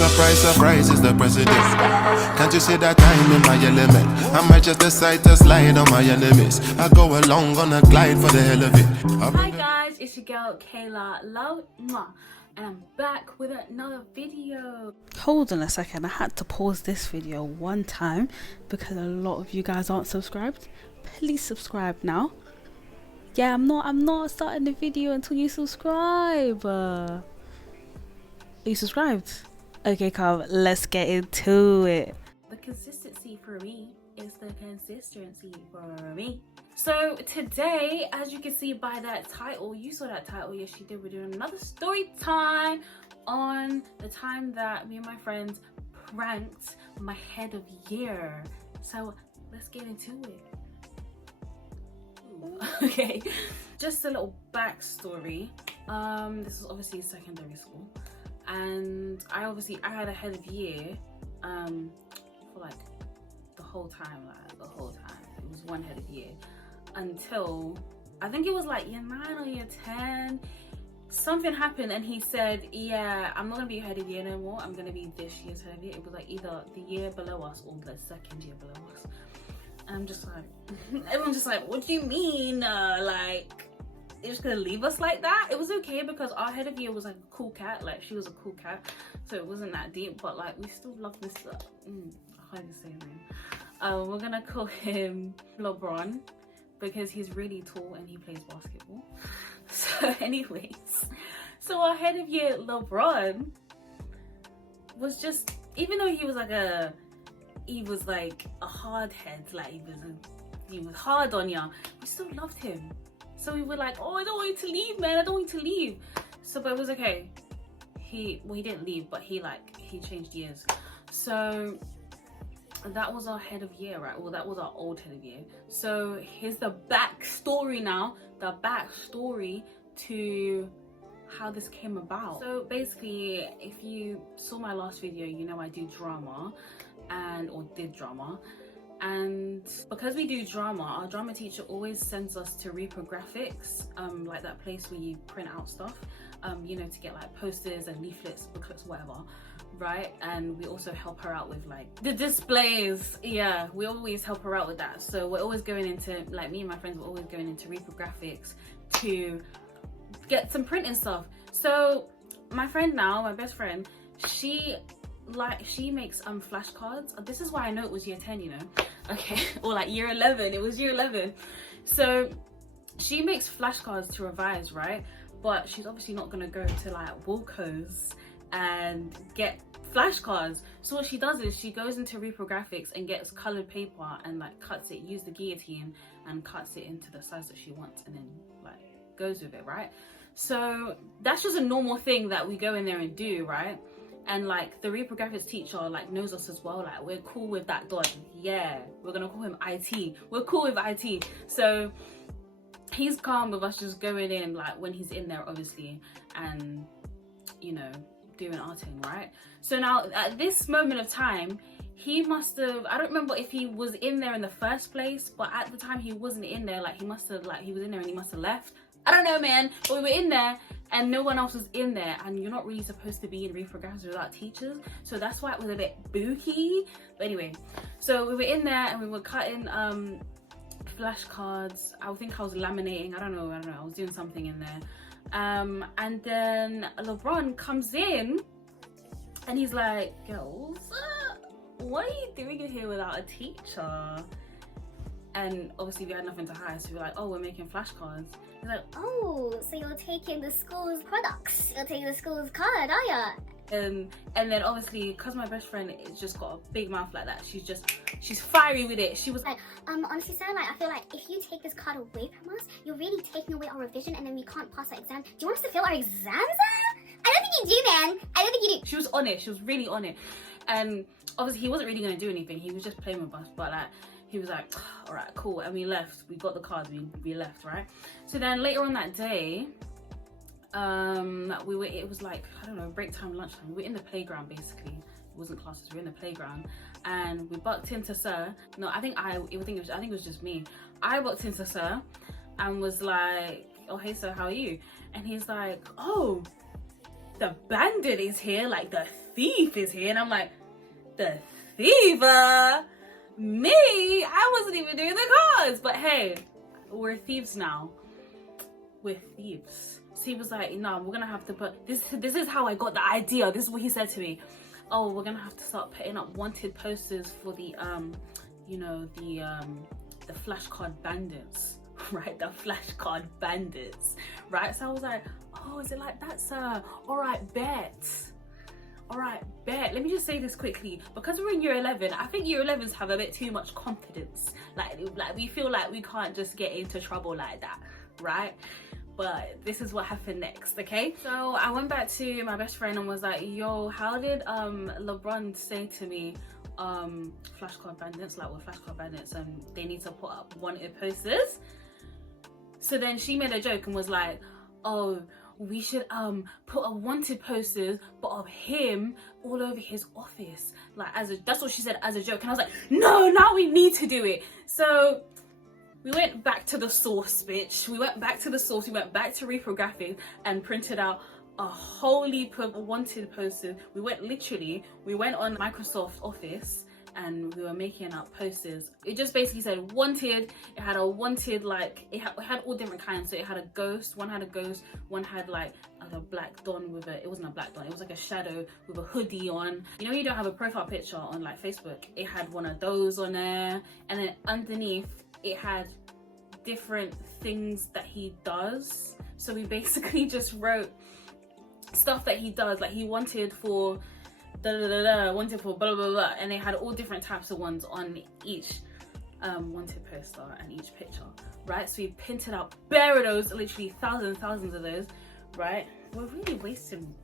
Surprise, surprise is the president. Can't you see that I'm in my element? I might just decide to slide on my enemies. I go along on a glide for the hell of it. Hi guys, it's your girl Kayla Love, and I'm back with another video. Hold on a second, I had to pause this video one time because a lot of you guys aren't subscribed. Please subscribe now. Yeah, I'm not starting the video until you subscribe. Are you subscribed? Okay, come, let's get into it. The consistency for me is the consistency for me. So today, as you can see by that title, you saw that title, yes you did, we're doing another story time on the time that me and my friends pranked my head of year. So let's get into it. Okay, just a little backstory. This is obviously secondary school, and I had a head of year for like the whole time. It was one head of year until I think it was like year 9 or year 10. Something happened and he said, yeah, I'm not gonna be head of year no more, I'm gonna be this year's head of year. It was like either the year below us or the second year below us. And I'm just like, everyone's just like, what do you mean? Like, you're just gonna leave us like that? It was okay because our head of year was like a cool cat, like she was a cool cat, so it wasn't that deep, but like we still love this I can't even say his name. We're gonna call him LeBron because he's really tall and he plays basketball. So anyways, so our head of year LeBron was just, even though he was like a hard head, like he was hard on ya, we still loved him. So we were like, oh, I don't want you to leave, man, I don't want you to leave. So but it was okay. He didn't leave, but he changed years. So that was our head of year, right? Well, that was our old head of year. So here's the backstory now, the backstory to how this came about. So basically, if you saw my last video, you know I do drama or did drama. And because we do drama, our drama teacher always sends us to reprographics, like that place where you print out stuff, you know, to get like posters and leaflets, booklets, whatever, right? And we also help her out with like the displays. Yeah, we always help her out with that. So we're always going into, like, me and my friends were always going into reprographics to get some printing stuff. So my friend now, my best friend, she makes flashcards. This is why I know it was year 10, you know, okay, or like year 11. It was year 11. So she makes flashcards to revise, right? But she's obviously not gonna go to like Wilco's and get flashcards. So what she does is she goes into reprographics and gets colored paper and like cuts it, use the guillotine and cuts it into the size that she wants, and then like goes with it, right? So that's just a normal thing that we go in there and do, right? And like the reprographics teacher like knows us as well, like we're cool with that dog. Yeah, we're gonna call him IT. We're cool with IT. So he's calm with us just going in, like when he's in there obviously, and you know, doing our thing, right? So now at this moment of time, he must have, I don't remember if he was in there in the first place, but at the time he wasn't in there, like he must have, like he was in there and he must have left. I don't know, man, but we were in there and no one else was in there, and you're not really supposed to be in reprographics without teachers, so that's why it was a bit spooky. But anyway, so we were in there and we were cutting flashcards. I think I was laminating, I don't know, I was doing something in there. And then LeBron comes in and he's like, girls, what are you doing in here without a teacher? And obviously we had nothing to hide, so we were like, oh, we're making flashcards. He's like, oh, so you're taking the school's products, you're taking the school's card, are ya? And then obviously, because my best friend has just got a big mouth like that, she's fiery with it. She was like, honestly, Sarah, like, I feel like if you take this card away from us, you're really taking away our revision and then we can't pass our exam. Do you want us to fail our exams, I don't think you do, man. I don't think you do. She was on it. She was really on it. And obviously, he wasn't really going to do anything. He was just playing with us. But like, he was like, all right, cool. And we left. We got the cards. We left, right? So then later on that day, it was like, I don't know, break time, lunchtime. We were in the playground basically. It wasn't classes. We were in the playground, and we bucked into Sir. No, I think it was just me. I bucked into Sir, and was like, oh hey Sir, how are you? And he's like, oh, the bandit is here, like the thief is here. And I'm like, the thief? Me? I wasn't even doing the cards. But hey, we're thieves now. We're thieves. So he was like, no, we're gonna have to put this is how I got the idea. This is what he said to me. Oh, we're gonna have to start putting up wanted posters for the you know, the flashcard bandits. Right, the flashcard bandits, right? So I was like, oh, is it like that, sir? All right, bet. Let me just say this quickly, because we're in year 11. I think year 11s have a bit too much confidence. Like we feel like we can't just get into trouble like that, right? But this is what happened next, okay? So I went back to my best friend and was like, yo, how did LeBron say to me, flashcard bandits, like we're flashcard bandits and they need to put up wanted posters? So then she made a joke and was like, oh, we should put a wanted posters but of him all over his office, like that's what she said, as a joke. And I was like, no, now we need to do it. So we went back to the source, bitch. We went back to the source. We went back to Reprographics and printed out a whole heap of wanted posters. We went on Microsoft Office and we were making up posters. It just basically said wanted. It had a wanted, like it had all different kinds. So it had a ghost. One had a ghost. One had like a black don with it wasn't a black don. It was like a shadow with a hoodie on. You know, you don't have a profile picture on like Facebook. It had one of those on there, and then underneath it had different things that he does. So we basically just wrote stuff that he does, like he wanted for wanted for blah blah blah, and they had all different types of ones on each wanted poster and each picture, right? So we printed out bare of those, literally thousands of those, right? We're really wasting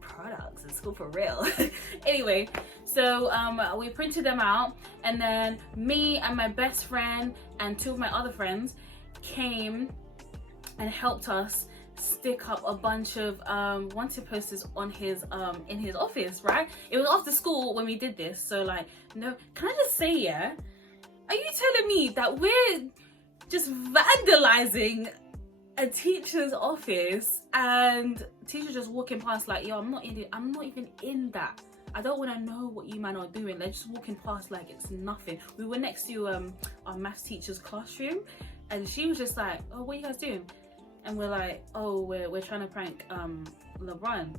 products in school for real. Anyway, so we printed them out, and then me and my best friend and two of my other friends came and helped us stick up a bunch of wanted posters on his in his office, right? It was after school when we did this. So like, no, can I just say, yeah, are you telling me that we're just vandalizing a teacher's office and teacher just walking past like, yo, I'm not even in that. I don't want to know what you man are doing. They're just walking past like it's nothing. We were next to our maths teacher's classroom, and she was just like, oh, what are you guys doing? And we're like, oh, we're trying to prank LeBron.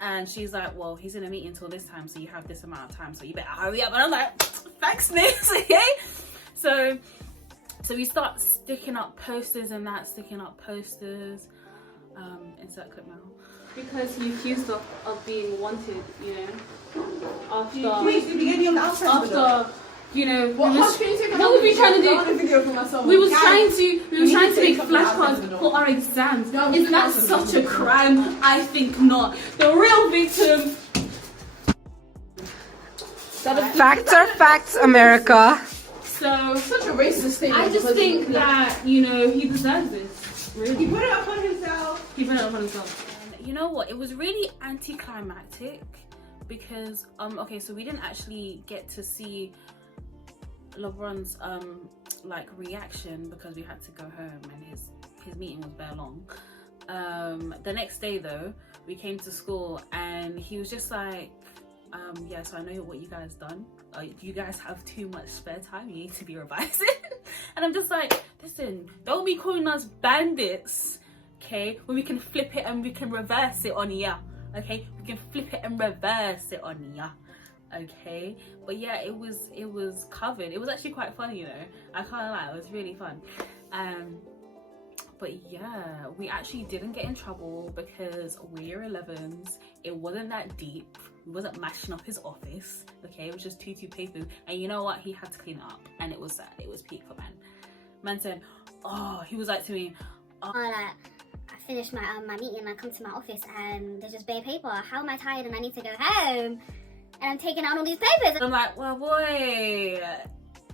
And she's like, well, he's in a meeting till this time, so you have this amount of time, so you better hurry up. And I'm like, thanks, Nick. Okay. So we start sticking up posters and that, insert clip now. Because he accused of being wanted, you know, after, you know, what were we trying to do? We was trying to make flashcards for our exams. Is that such a crime? I think not. The real victim. Facts are facts, America. So Such a racist statement. I just think that, you know, he deserves this. Really. He put it up on himself. And you know what? It was really anticlimactic because okay, so we didn't actually get to see LeBron's like reaction because we had to go home and his meeting was very long. The next day though, we came to school and he was just like, yeah, so I know what you guys done. You guys have too much spare time. You need to be revising. And I'm just like, listen, don't be calling us bandits, okay? When we can flip it and we can reverse it on ya, okay? We can flip it and reverse it on ya, okay? But yeah, it was covered. It was actually quite funny, you know. I can't lie, it was really fun. But yeah, we actually didn't get in trouble because we're 11s. It wasn't that deep. We wasn't mashing up his office, okay? It was just two papers. And you know what? He had to clean it up. And it was sad. It was peak for man. Man said, oh, he was like to me, like, I finished my my meeting and I come to my office and there's just bare paper. How am I tired and I need to go home? And I'm taking out all these papers. I'm like, well, boy,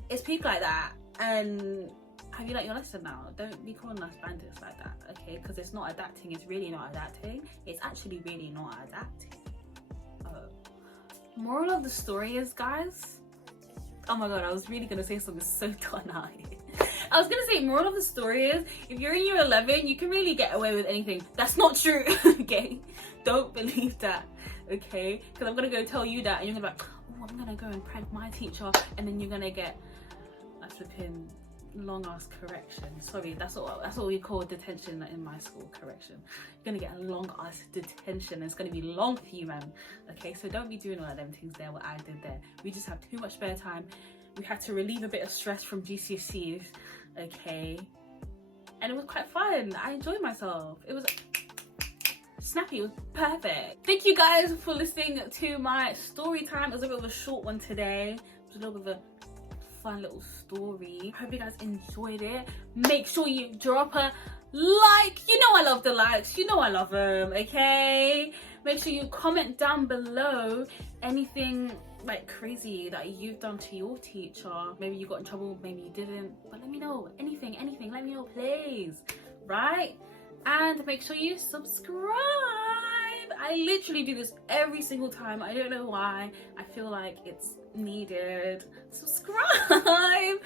it's peak like that. And have you learnt your lesson now? Don't be calling us bandits like that, okay? Because it's not adapting. It's really not adapting. It's actually really not adapting. Moral of the story is, guys, oh my god, I was really gonna say something so done out here. I was gonna say, moral of the story is, if you're in year 11, you can really get away with anything. That's not true, okay? Don't believe that, okay? Because I'm gonna go tell you that, and you're gonna be like, oh, I'm gonna go and prank my teacher, and then you're gonna get a flipping long ass correction. Sorry, that's what we call detention in my school, correction. You're gonna get a long ass detention. It's gonna be long for you, man. Okay, so don't be doing all of them things there, what I did there. We just have too much spare time. We had to relieve a bit of stress from GCSEs, okay? And it was quite fun. I enjoyed myself. It was snappy, it was perfect. Thank you guys for listening to my story time. It was a bit of a short one today. It was a little bit of a fun little story. Hope you guys enjoyed it. Make sure you drop a like. You know I love the likes, you know I love them, okay? Make sure you comment down below anything like crazy that you've done to your teacher. Maybe you got in trouble, maybe you didn't, but let me know. Anything, let me know, please. Right? And make sure you subscribe. I literally do this every single time. I don't know why. I feel like it's needed. Subscribe.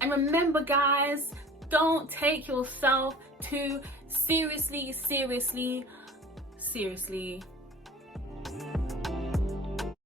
And remember, guys, don't take yourself too seriously.